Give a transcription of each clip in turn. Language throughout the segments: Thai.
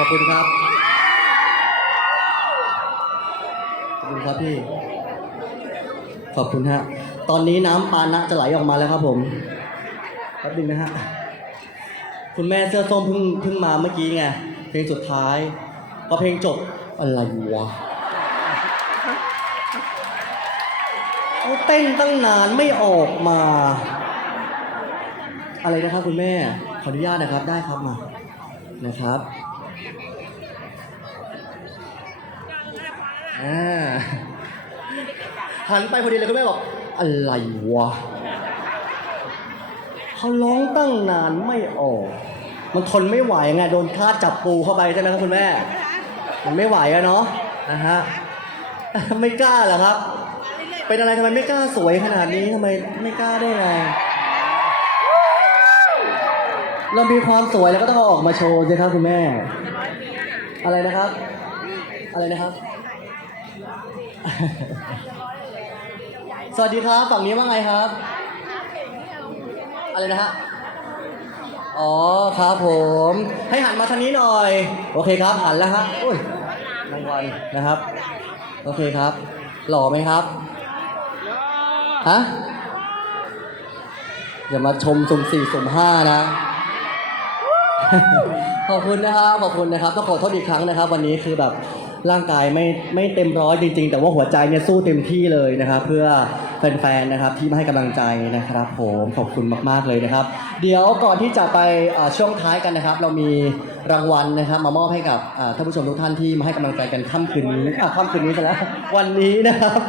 อบคุณครับ ขอบคุณครับพี่ ขอบคุณฮะ ตอนนี้น้ำปานะจะไหลออกมาแล้วครับผมแป๊บนึงนะฮะ คุณแม่เสื้อส้มเพิ่งเพิ่งมาเมื่อกี้ไง เพลงสุดท้าย พอเพลงจบอะไรวะเขาเต้นตั้งนานไม่ออกมา อะไรนะครับคุณแม่ ขออนุญาตนะครับได้ครับมานะครับ อ่าหันไปพอดีเลยคุณแม่บอกอะไรวะเขาร้องตั้งนานไม่ออก มันทนไม่ไหวไงโดนคาดจับปูเข้าไปใช่ไหมครับคุณแม่ มันไม่ไหวอะเนาะนะฮะไม่กล้าเหรอครับ เป็นอะไรทำไมไม่กล้าสวยขนาดนี้ทำไมไม่กล้าได้ไงเรามีความสวยแล้วก็ต้องเอาออกมาโชว์สิครับคุณแม่ อะไรนะครับ อะไรนะครับ สวัสดีครับ ฝั่งนี้ว่าไงครับ อะไรนะฮะ อ๋อครับผม ให้หันมาทางนี้หน่อย โอเคครับหันแล้วฮะอุ้ยรางวัลนะครับ โอเคครับ หล่อไหมครับ ฮะ อย่ามาชมสุ่มสี่สุ่มห้านะ ขอบคุณนะครับ ขอบคุณนะครับ ต้องขอโทษอีกครั้งนะครับ วันนี้คือแบบ ร่างกายไม่ไม่เต็มร้อยจริง ๆ แต่ว่าหัวใจเนี่ยสู้เต็มที่เลยนะครับ เพื่อแฟนๆนะครับที่มาให้กำลังใจนะครับ ผมขอบคุณมากๆเลยนะครับ เดี๋ยวก่อนที่จะไปช่วงท้ายกันนะครับ เรามีรางวัลนะครับ มามอบให้กับท่านผู้ชมทุกท่านที่มาให้กำลังใจกันค่ำคืนนี้อะค่ำคืนนี้ซะแล้ววันนี้นะครับ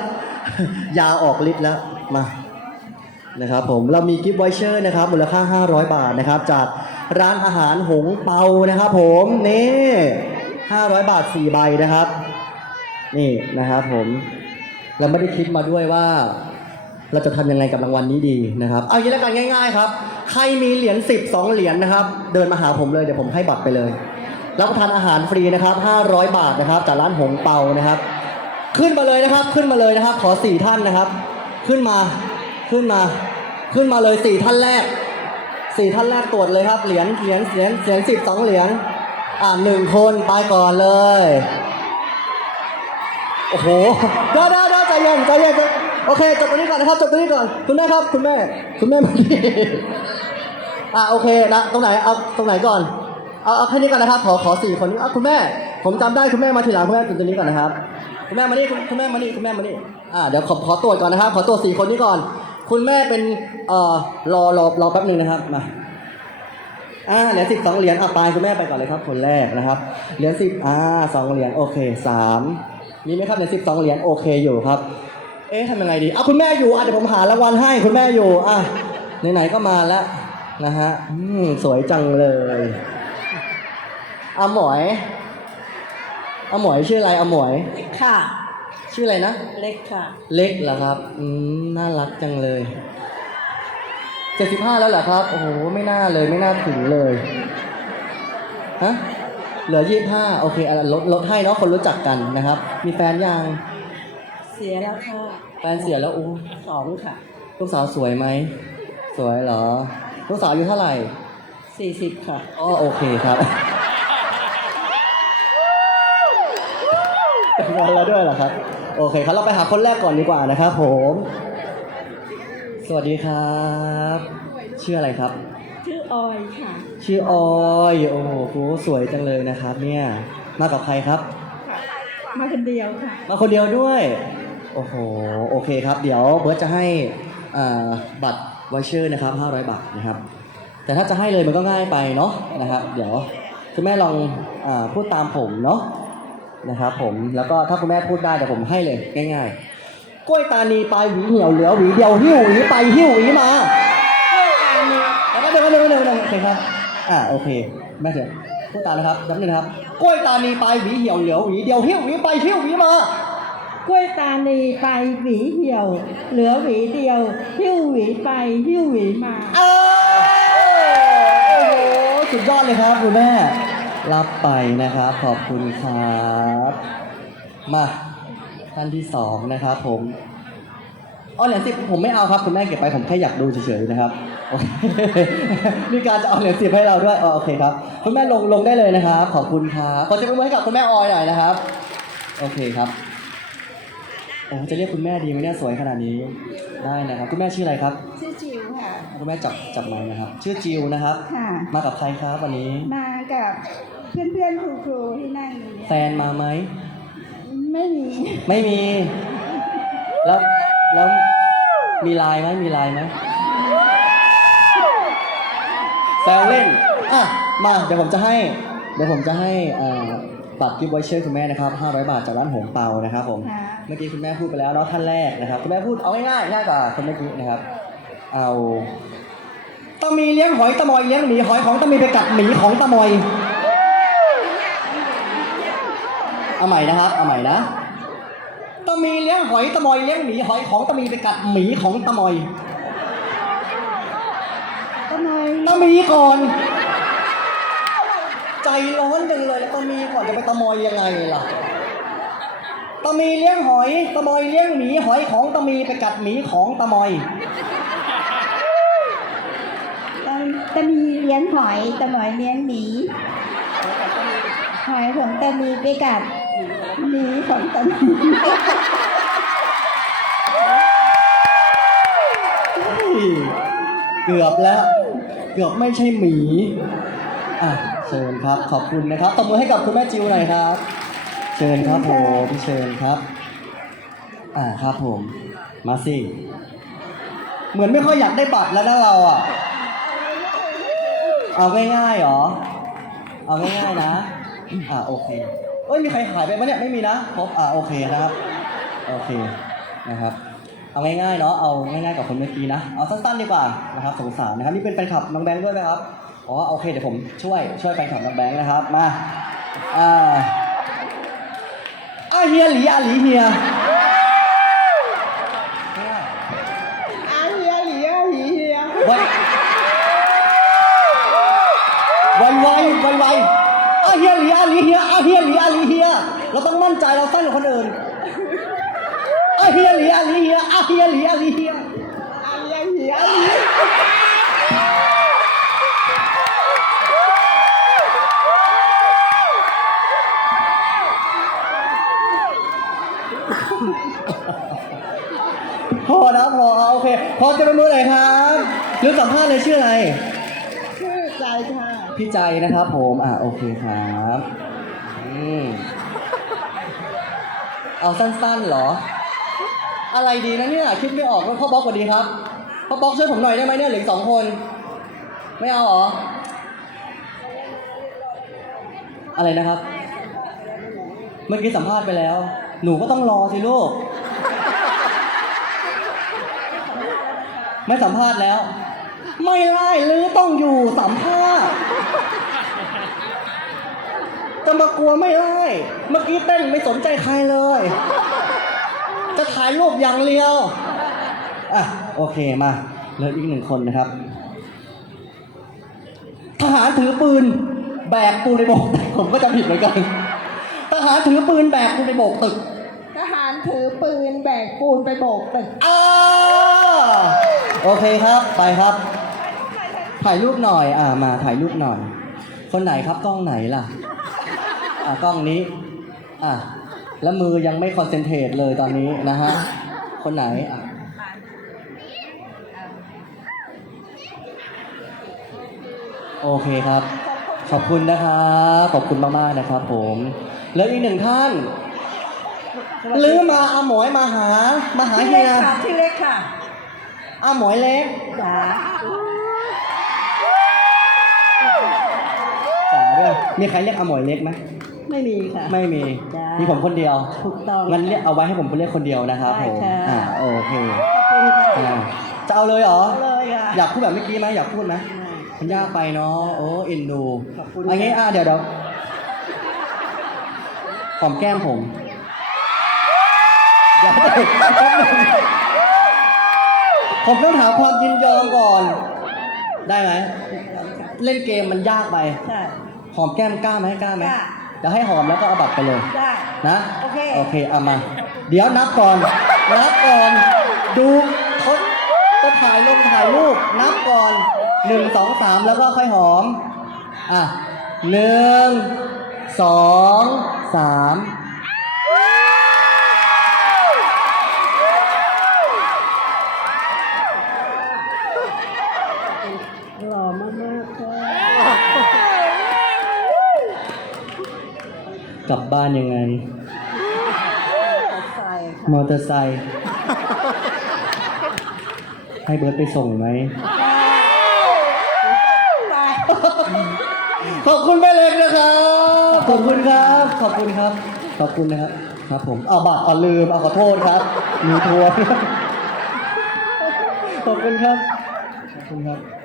ยาออกฤทธิ์แล้วมานะครับผมเรามีกิฟต์ไวเชอร์นะครับมูลค่า 500 บาทนะครับ จากร้านอาหารหงเปานะครับ ผมนี่ 500 บาท 4 ใบนะครับ นี่นะครับผม เราไม่ได้คิดมาด้วยว่า เราจะทำยังไงกับรางวัลนี้ดีนะครับ เอางี้แล้วกันง่าย ๆ ครับ ใครมีเหรียญ10 2เหรียญนะครับ เดินมาหาผมเลยเดี๋ยวผมให้บัตรไปเลยรับประทานอาหารฟรีนะครับ 500 บาทนะครับจากร้านหงเปานะครับ ขึ้นมาเลยนะครับ ขึ้นมาเลยนะครับ ขอสี่ท่านนะครับ ขึ้นมา ขึ้นมา ขึ้นมาเลยสี่ท่านแรกสี่ท่านแรกตรวจเลยครับ เหรียญ เหรียญ เหรียญ เหรียญสิบสองเหรียญ อ่าหนึ่งคนไปก่อนเลย โอ้โหเดี๋ยวเดี๋ยวเดี๋ยวใจเย็นใจเย็นโอเคจบตรงนี้ก่อนนะครับจบตรงนี้ก่อนคุณแม่ครับคุณแม่ คุณแม่มาที่อ่าโอเคนะตรงไหนเอาตรงไหนก่อนเอาเอาแค่นี้ก่อนนะครับ ขอขอสี่คนนี้อะคุณแม่ ผมจำได้คุณแม่มาทีหลังคุณแม่ตรงนี้ก่อนนะครับ คุณแม่มานี่คุณคุณแม่มานี่คุณแม่มานี่อ่าเดี๋ยวขอขอตรวจก่อนนะครับ ขอตรวจสี่คนนี้ก่อน คุณแม่เป็นเอ่อรอรอรอแป๊บหนึ่งนะครับมา อ่าเหรียญสิบสองเหรียญอะไปคุณแม่ไปก่อนเลยครับคนแรกนะครับ เหรียญสิบอ่าสองเหรียญโอเคสามมีไหมครับเหรียญสิบสองเหรียญโอเคอยู่ครับ เอ๊ะทำยังไงดีอะคุณแม่อยู่อะเดี๋ยวผมหารางวัลให้คุณแม่อยู่อะไหนๆก็มาแล้วนะฮะอืมสวยจังเลยอาหมวยอาหมวยชื่ออะไรอาหมวย ค่ะ ชื่ออะไรนะ เล็กค่ะ เล็กเหรอครับ อืม น่ารักจังเลยเจ็ดสิบห้าแล้วเหรอครับ โอ้โห ไม่น่าเลย ไม่น่าถึงเลย ฮะ เหลือยี่สิบห้าโอเคอะลดลดให้เนาะ คนรู้จักกันนะครับ มีแฟนยัง เสียแล้วค่ะแฟนเสียแล้วอู้สองค่ะ ลูกสาวสวยไหม สวยเหรอ ลูกสาวอายุเท่าไหร่สี่สิบค่ะ อ๋อ โอเคครับงอนแล้วด้วยเหรอครับ โอเคครับ เราไปหาคนแรกก่อนดีกว่านะครับผมส วัสดีครับ ชื่ออะไรครับ ชื่อออยค่ะชื่อออยโอ้โหโหสวยจังเลยนะครับ เนี่ยมากับใครครับ มาคนเดียวค่ะ มาคนเดียวด้วย โอ้โห โอเคครับ เดี๋ยวเบิร์ตจะให้อ่าบัตรวอเชอร์นะครับ 500 บาทนะครับ แต่ถ้าจะให้เลยมันก็ง่ายไปเนาะนะครับ เดี๋ยวคุณแม่ลองอาพูดตามผมเนาะนะครับผม แล้วก็ถ้าคุณแม่พูดได้เดี๋ยวผมให้เลยง่ายๆก ล้วยตานีปลายหวีเหี่ยวเหลือหวีเดียวหิ้วหวีไปหิ้วหวีมาแล้วก็เดี๋ยวเดี๋ยวเดี๋ยวเดี๋ยวโอเคครับอ่าโอเคแม่เถอะพูดตามนะครับจำหนึ่งนะครับกล้วยตานีปลายหวีเหี่ยวเหลือหวีเดียวหิ้วหวีไปหิ้วหวีมากล้วยตานีไปหวีเหี่ยว เหลือหวีเดียว หิ้วหวีไปหิ้วหวีมาเออโอ้โหสุดยอดเลยครับคุณแม่ รับไปนะครับ ขอบคุณครับ มา ท่านที่สองนะครับผมเอาเหรียญสิบผมไม่เอาครับคุณแม่เก็บไปผมแค่อยากดูเฉยๆนะครับโอเคมีการจะเอาเหรียญสิบให้เราด้วยอ๋อโอเคครับคุณแม่ลงลงได้เลยนะครับขอบคุณครับขอเสียงปรบมือให้กับคุณแม่ออยหน่อยนะครับ โอเคครับโอ้จะเรียกคุณแม่ดีไหมเนี่ยสวยขนาดนี้ได้นะครับ คุณแม่ชื่ออะไรครับ ชื่อจิวค่ะคุณแม่จับจับไม้นะครับ ชื่อจิวนะครับ ค่ะ มากับใครครับวันนี้ มากับเพื่อนเพื่อนๆครูครูๆที่นั่งอยู่เนี่ยแฟนมาไหม ไม่มี ไม่มี แล้วแล้วมีไลน์ไหมมีไลน์ไหมแซวเล่นอะมาเดี๋ยวผมจะให้ เดี๋ยวผมจะให้อ่าบัตรกิฟต์ไวเชอร์คุณแม่นะครับ500 บาทจากร้านหงเปานะครับผม ค่ะ เมื่อกี้คุณแม่พูดไปแล้วเนาะท่านแรกนะครับ คุณแม่พูดเอาง่ายๆง่ายกว่าคนเมื่อกี้นะครับ เอาตะมีเลี้ยงหอยตะมอยเลี้ยงหมีหอยของตะมีไปกัดหมีของตะมอย เอาใหม่นะครับ เอาใหม่นะตะมีเลี้ยงหอยตะมอยเลี้ยงหมีหอยของตะมีไปกัดหมีของตะมอยทำไมตะมีก่อน ใจร้อนจังเลยตะมีก่อนจะไปตะมอยยังไงล่ะตะมีเลี้ยงหอยตะมอยเลี้ยงหมีหอยของตะมีไปกัดหมีของตะมอยตะตะมีเลี้ยงหอยตะหมอยเลี้ยงหมีหอยของตะมีไปกัด หมีของตะมีเกือบแล้ว เกือบไม่ใช่หมี อะเชิญครับ ขอบคุณนะครับตบมือให้กับคุณแม่จิวหน่อยครับ เชิญครับผมเชิญครับ อ่าครับผม มาสิ เหมือนไม่ค่อยอยากได้บัตรแล้วนะเราอะ เอาง่ายๆหรอ เอาง่ายๆนะ อ่าโอเค อ้ยมีใครหายไปไหมเนี่ยไม่มีนะครบอ่าโอเคนะครับโอเคนะครับเอาง่ายๆเนาะเอาง่ายๆกับคนเมื่อกี้นะเอาสั้นๆดีกว่านะครับสงสารนะครับนี่เป็นแฟนคลับน้องแบงค์ด้วยไหมครับอ๋อโอเคเดี๋ยวผมช่วยช่วยแฟนคลับน้องแบงค์นะครับมาอ่าอาเฮียหลีอาหลีเฮียอาเฮียหลีอาหลีเฮียไวไวไวไวไว อาเฮียหลีอาหลีเฮียอาเฮียหลีอาหลีเฮียเราต้องมั่นใจเราสั้นกว่าคนอื่นอาเฮียหลีอาหลีเฮียอาเฮียหลีอาหลีเฮียอาเฮียหลีอาหลีพอนะพอเอาโอเค พอจะเป็นมือไหนครับหรือสัมภาษณ์เลยชื่ออะไร ใจค่ะพี่ใจนะครับผมอะโอเคครับอืมเอาสั้นๆเหรอ อะไรดีนะเนี่ยคิดไม่ออกก็พ่อบล็อกกว่าดีครับพ่อบล็อกช่วยผมหน่อยได้ไหมเนี่ยเหลือสองคน ไม่เอาเหรอ อะไรนะครับ เมื่อกี้สัมภาษณ์ไปแล้ว หนูก็ต้องรอสิลูก ไม่สัมภาษณ์แล้ว ไม่ไล่หรือต้องอยู่สัมภาษณ์จะมากลัวไม่ไล่เมื่อกี้เต้นไม่สนใจใครเลย จะถ่ายรูปอย่างเดียวอะโอเคมาเหลืออีกหนึ่งคนนะครับ ทหารถือปืน แบกปูนในโบกตึกผมก็จะผิดเหมือนกัน ทหารถือปืนแบกปูนในโบกตึก ทหารถือปืนแบกปูนไปโบกตึกอ่าโอเคครับ ไปครับ ถ่ายรูปหน่อย อ่า มาถ่ายรูปหน่อย คนไหนครับกล้องไหนล่ะ อ่ากล้องนี้ อะแล้วมือยังไม่คอนเซนเทรตเลยตอนนี้นะฮะ คนไหน อะโอเคครับ ขอบคุณนะครับขอบคุณมากๆนะครับผม แล้วอีกหนึ่งท่านหรือมาอาหมวยมาหา มาหาชื่อเฮีเล็กยค่ะชื่อเล็กค่ะอาหมวยเล็กจ๋า มีใครเรียกอาหมวยเล็กไหมไม่มีค่ะ ไม่มี จ้ามีมีผมคนเดียวถูกต้องงั้นเรียกเอาไว้ให้ผมเรียกคนเดียวนะครับผมได้ค่ะ อ่าโอเคขอบคุณค่ะอ่าจะเอาเลยเหรอ เอาเลยค่ะ อยากพูดแบบเมื่อกี้ไหมอยากพูดไหมมันยากไปเนาะโอ้เอ็นดูขอบคุณอันนี้อะเดี๋ยวเดี๋ยวหอมแก้มผมเดี๋ยวผมต้องถามความยินยอมก่อน ได้ไหม เล่นเกมมันยากไป ใช่ หอมแก้มกล้าไหมกล้าไหมกล้าเดี๋ยวให้หอมแล้วก็เอาบัตรไปเลยได้นะโอเคโอเคเอามา เดี๋ยวนับก่อน นับก่อน ดูถ่ายลงถ่ายรูปนับก่อนหนึ่งสองสามแล้วก็ค่อยหอม อะหนึ่งสองสาม หล่อมากๆค่ะ กลับบ้านยังไง ใส่มอเตอร์ไซค์ให้เบิร์ตไปส่งไหม ไปขอบคุณแม่เล็กนะครับ ขอบคุณครับ ขอบคุณครับ ขอบคุณนะครับ ครับผมเอาบัตรอ่อนลืมเอาขอโทษครับ มีทัวร์ขอบคุณครับ ขอบคุณครับ